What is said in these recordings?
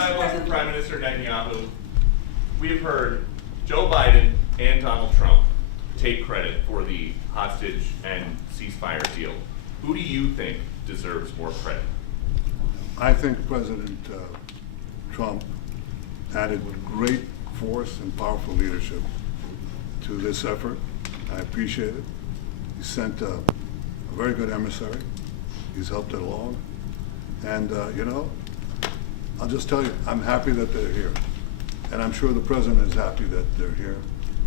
Hi, Mr. Prime Minister Netanyahu. We have heard Joe Biden and Donald Trump take credit for the hostage and ceasefire deal. Who do you think deserves more credit? I think President Trump added great force and powerful leadership to this effort. I appreciate it. He sent a very good emissary. He's helped it along. And, I'll just tell you, I'm happy that they're here. And I'm sure the President is happy that they're here.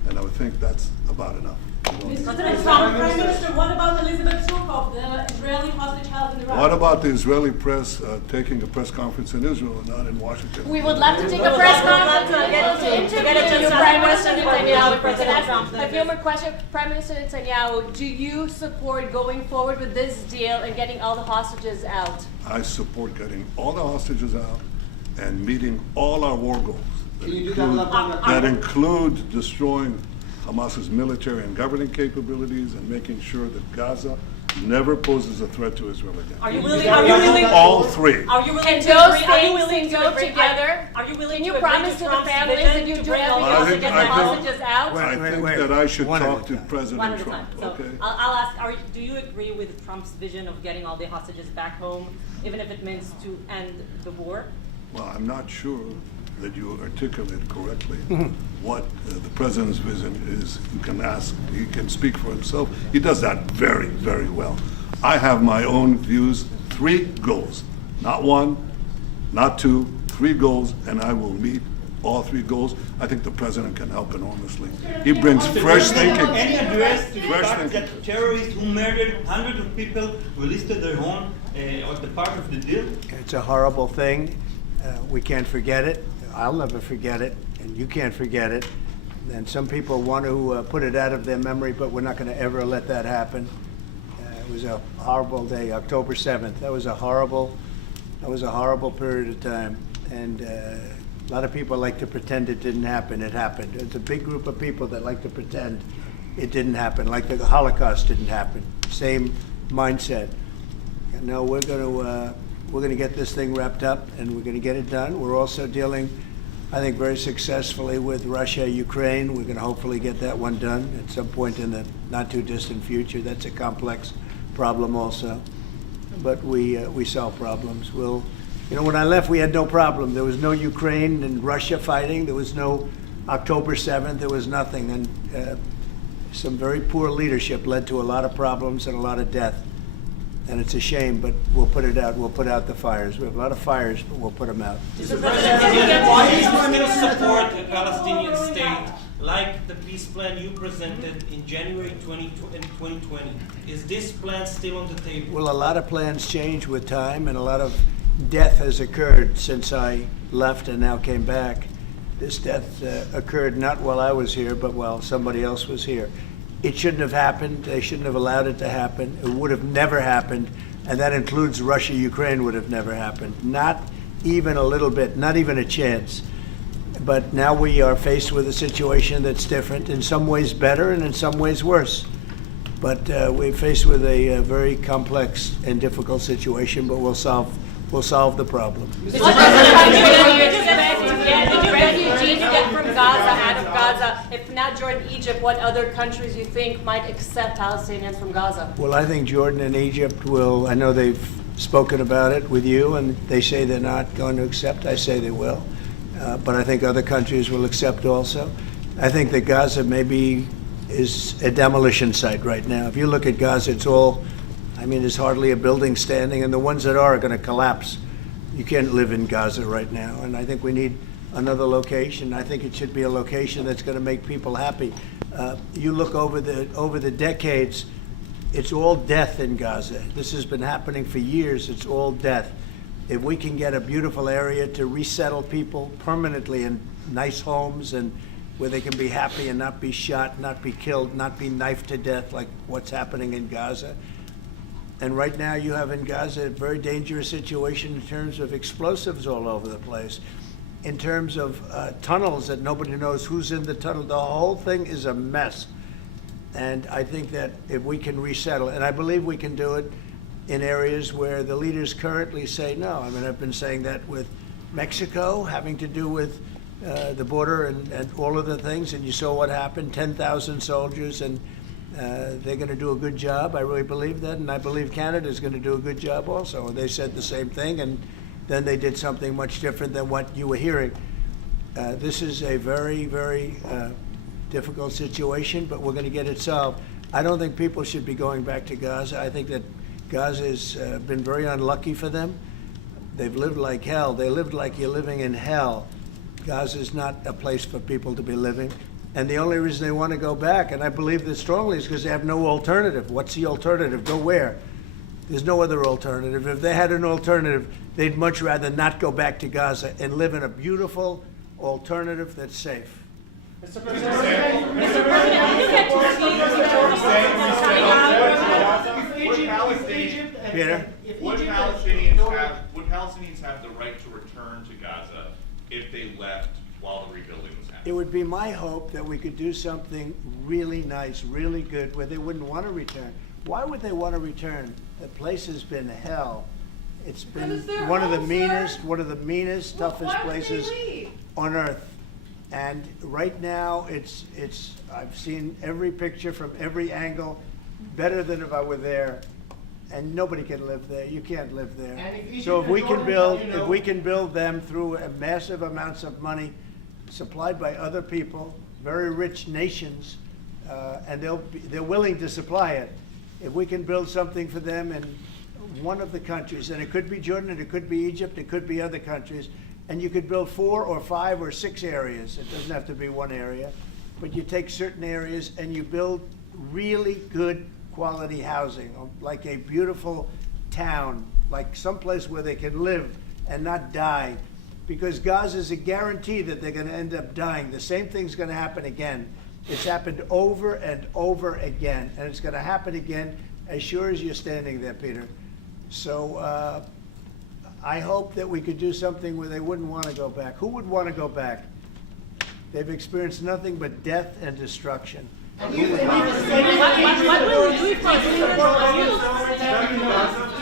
And I would think that's about enough. President Trump, Prime Minister, what about Elizabeth Surkov, the Israeli hostage held in Iraq? What about the Israeli press taking a press conference in Israel and not in Washington? We would love to take a press conference to interview you, Prime Minister Netanyahu. President Trump. A few more questions. Prime Minister Netanyahu, do you support going forward with this deal and getting all the hostages out? I support getting all the hostages out and meeting all our war goals. That include destroying Hamas's military and governing capabilities and making sure that Gaza never poses a threat to Israel again. Are you willing? All three. Are you willing And to those agree? Are you things willing can to go agree? together? Are you willing Can you to agree promise to the Trump's families vision that you to do bring all everything the else to get the hostages out? I think wait. that I should One at talk a to time. President One at a Trump, time. So okay? I'll ask, do you agree with Trump's vision of getting all the hostages back home, even if it means to end the war? Well, I'm not sure that you articulated correctly what the President's vision is. You can ask, he can speak for himself. He does that very, very well. I have my own views, 3 goals, not 1, not 2, 3 goals, and I will meet all 3 goals. I think the President can help enormously. He brings fresh thinking. Any address to the Fresh fact thinking. that terrorists who murdered hundreds of people released their home as the part of the deal? It's a horrible thing. We can't forget it. I'll never forget it, and you can't forget it. And some people want to put it out of their memory, but we're not going to ever let that happen. It was a horrible day, October 7th. That was a horrible period of time. And a lot of people like to pretend it didn't happen. It happened. It's a big group of people that like to pretend it didn't happen, like the Holocaust didn't happen. Same mindset. And no, we're going to get this thing wrapped up, and we're going to get it done. We're also dealing, I think, very successfully with Russia, Ukraine. We're going to hopefully get that one done at some point in the not too distant future. That's a complex problem also, but we solve problems. When I left, we had no problem. There was no Ukraine and Russia fighting. There was no October 7th. There was nothing, and some very poor leadership led to a lot of problems and a lot of death. And it's a shame, but we'll put it out. We'll put out the fires. We have a lot of fires, but we'll put them out. Why do you still support a Palestinian state like the peace plan you presented in January 2020? Is this plan still on the table? Well, a lot of plans change with time, and a lot of death has occurred since I left and now came back. This death occurred not while I was here, but while somebody else was here. It shouldn't have happened. They shouldn't have allowed it to happen. It would have never happened, and that includes Russia, Ukraine would have never happened. Not even a little bit, not even a chance. But now we are faced with a situation that's different, in some ways better and in some ways worse. But we're faced with a very complex and difficult situation, but we'll solve the problem. Mr. President, did you refugees get from Gaza, out of Gaza? If not Jordan, Egypt, what other countries you think might accept Palestinians from Gaza? Well, I think Jordan and Egypt will. I know they've spoken about it with you, and they say they're not going to accept. I say they will. But I think other countries will accept also. I think that Gaza maybe is a demolition site right now. If you look at Gaza, it's all, there's hardly a building standing, and the ones that are going to collapse. You can't live in Gaza right now, and I think we need another location. I think it should be a location that's going to make people happy. You look over the decades, it's all death in Gaza. This has been happening for years. It's all death. If we can get a beautiful area to resettle people permanently in nice homes and where they can be happy and not be shot, not be killed, not be knifed to death like what's happening in Gaza. And right now you have in Gaza a very dangerous situation in terms of explosives all over the place, in terms of tunnels that nobody knows who's in the tunnel. The whole thing is a mess. And I think that if we can resettle, and I believe we can do it in areas where the leaders currently say no. I've been saying that with Mexico, having to do with the border and all of the things, and you saw what happened, 10,000 soldiers, and they're going to do a good job. I really believe that, and I believe Canada's going to do a good job also. They said the same thing, and then they did something much different than what you were hearing. This is a very, very difficult situation, but we're going to get it solved. I don't think people should be going back to Gaza. I think that Gaza has been very unlucky for them. They've lived like hell. They lived like you're living in hell. Gaza is not a place for people to be living. And the only reason they want to go back, and I believe this strongly, is because they have no alternative. What's the alternative? Go where? There's no other alternative. If they had an alternative, they'd much rather not go back to Gaza and live in a beautiful alternative that's safe. Mr. President, you get to Peter? Would Palestinians have the right to return to Gaza if they left while the rebuilding was happening? It would be my hope that we could do something really nice, really good, where they wouldn't want to return. Why would they want to return? The place has been hell. It's been one of the meanest, toughest places on earth. And right now, I've seen every picture from every angle, better than if I were there. And nobody can live there. You can't live there. So if we can build them through massive amounts of money supplied by other people, very rich nations, and they're willing to supply it. If we can build something for them in one of the countries, and it could be Jordan, it could be Egypt, it could be other countries, and you could build 4 or 5 or 6 areas. It doesn't have to be one area, but you take certain areas and you build really good quality housing, like a beautiful town, like someplace where they can live and not die. Because Gaza is a guarantee that they're going to end up dying. The same thing's going to happen again. It's happened over and over again, and it's going to happen again as sure as you're standing there, Peter. So I hope that we could do something where they wouldn't want to go back. Who would want to go back? They've experienced nothing but death and destruction. What will you do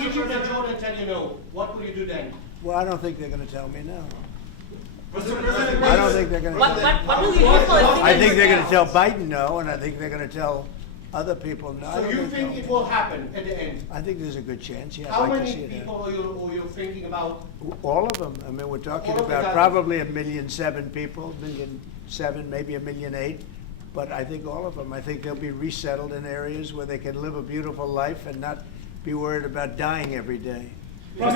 Egypt and Jordan tell you no. What will you do then? Well, I don't think they're going to tell me no. Mr. President, I don't think they're going to tell me no. What will you do for I think they're going to tell Biden no, and I think they're going to tell other people no. so you think it will happen at the end? I think there's a good chance, yeah. How I'd like to see many it people are you thinking about? All of them. I mean, we're talking All of the about Gazans. probably 1.7 million people, 1.7 million, maybe 1.8 million. But I think all of them. I think they'll be resettled in areas where they can live a beautiful life and not be worried about dying every day. Mr.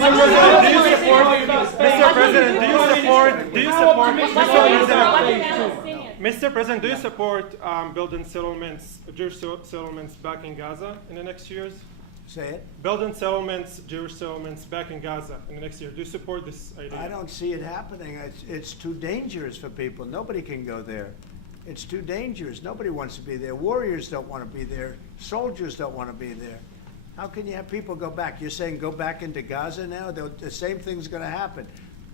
President, do you support building settlements, Jewish settlements back in Gaza in the next years? Say it. Building settlements, Jewish settlements back in Gaza in the next year. Do you support this idea? I don't see it happening. It's too dangerous for people. Nobody can go there. It's too dangerous. Nobody wants to be there. Warriors don't want to be there. Soldiers don't want to be there. How can you have people go back? You're saying go back into Gaza now? The same thing's going to happen.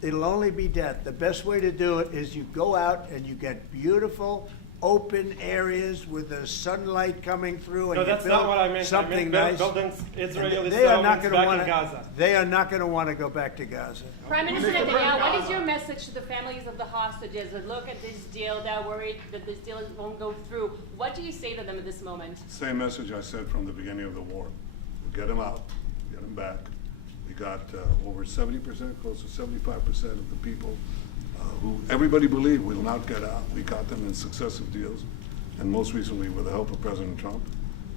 It'll only be death. The best way to do it is you go out and you get beautiful, open areas with the sunlight coming through, and No, you that's build not what I meant. something I meant nice. building Israeli They are not settlements going to back want in Gaza. They are not going to want to go back to Gaza. Prime Minister Netanyahu, what is your message to the families of the hostages that look at this deal, they're worried that this deal won't go through? What do you say to them at this moment? Same message I said from the beginning of the war. We'll get them out, get them back. We got over 70%, close to 75% of the people who everybody believed will not get out. We got them in successive deals, and most recently with the help of President Trump.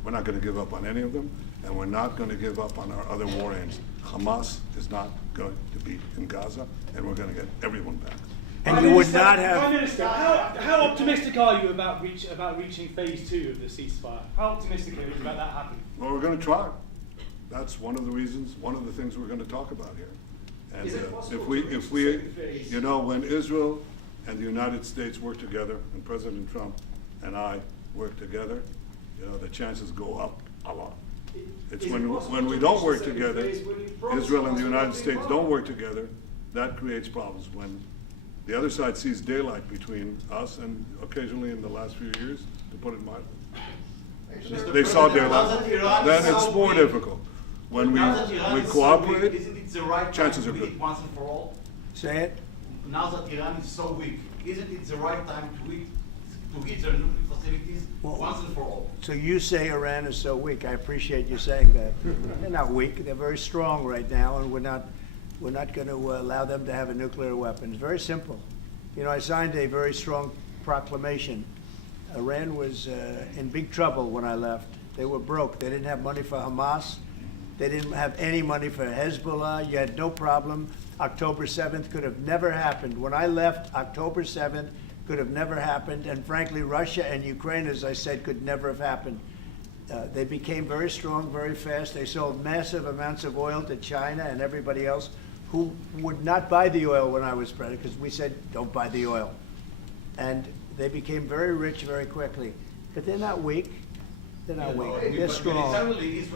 We're not going to give up on any of them, and we're not going to give up on our other war aims. Hamas is not going to be in Gaza, and we're going to get everyone back. And you would not have. Prime Minister, how optimistic are you about reaching phase 2 of the ceasefire? How optimistic are you about that happening? Well, we're going to try. That's one of the reasons, one of the things we're going to talk about here. And if we, you know, when Israel and the United States work together, and President Trump and I work together, you know, the chances go up a lot. It's when we don't work together, Israel and the United States don't work together, that creates problems. When the other side sees daylight between us, and occasionally in the last few years, to put it mildly, they saw daylight, then it's more difficult. When we cooperate, isn't it the right chances are to do good. it once and for all? Say it. now that Iran is so weak, isn't it the right time to hit their nuclear facilities once and for all? So you say Iran is so weak. I appreciate you saying that. They're not weak. They're very strong right now, and we're not going to allow them to have a nuclear weapon. It's very simple. You know, I signed a very strong proclamation. Iran was in big trouble when I left. They were broke. They didn't have money for Hamas. They didn't have any money for Hezbollah. You had no problem. October 7th could have never happened. When I left, October 7th could have never happened. And frankly, Russia and Ukraine, as I said, could never have happened. They became very strong very fast. They sold massive amounts of oil to China and everybody else who would not buy the oil when I was president, because we said, don't buy the oil. And they became very rich very quickly. But they're not weak. They're not weak. They're strong.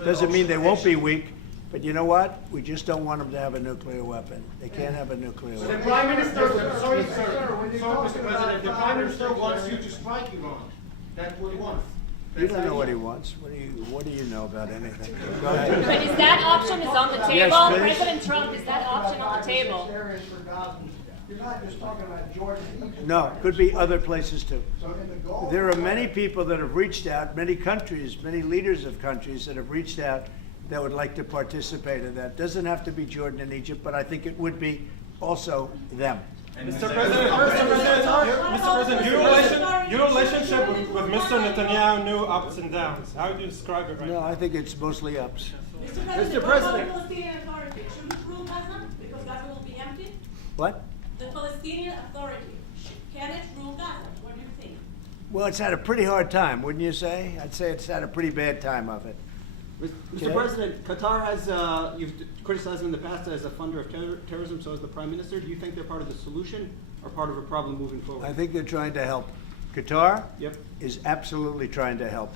Doesn't mean they won't be weak. But you know what? We just don't want them to have a nuclear weapon. They can't have a nuclear The weapon. Prime Minister, sorry, sir, Mr. President, the Prime Minister wants you to strike Iran. That's what he wants. You don't know what he wants. What do you know about anything? Go ahead. But is that option on the table? Yes, please. President Trump, is that option on the table? You're not just talking about Jordan and Egypt. No, could be other places too. So in the Gulf. There are many people that have reached out, many countries, many leaders of countries that have reached out that would like to participate in that. Doesn't have to be Jordan and Egypt, but I think it would be also them. Mr. President, your relationship with Mr. Netanyahu knew ups and downs. How do you describe it right No, now? I think it's mostly ups. Mr. President. The Palestinian Authority shouldn't rule Gaza because Gaza will be empty. What? The Palestinian Authority, can it rule Gaza? What do you think? Well, it's had a pretty hard time, wouldn't you say? I'd say it's had a pretty bad time of it. Mr. President, Qatar has, you've criticized them in the past as a funder of terrorism, so as the Prime Minister. Do you think they're part of the solution or part of a problem moving forward? I think they're trying to help. Qatar Yep. is absolutely trying to help.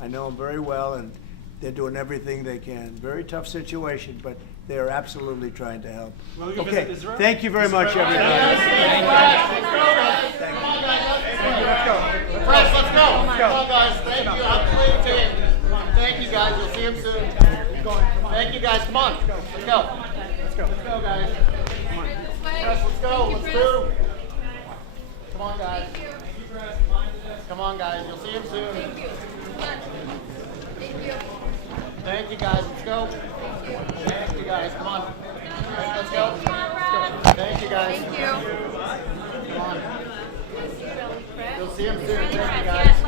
I know them very well, and they're doing everything they can. Very tough situation, but they are absolutely trying to help. Will you Okay, visit Israel? thank you very much, everybody. Press, let's go. Come on, guys. Thank you. Absolute team. Thank you, guys. You'll see him soon. Thank you, guys. Come on. Let's go. Let's go. Let's go, guys. Press, let's go. Let's do. Come on, guys. Come on, guys. You'll see him soon. Thank you. Thank you. Thank you, guys. Let's go. Thank you, guys. Come on. Let's go. Thank you, guys. Thank you. Come on. Israeli Press. You'll see him soon. Israeli Thank you, Press, guys. yes.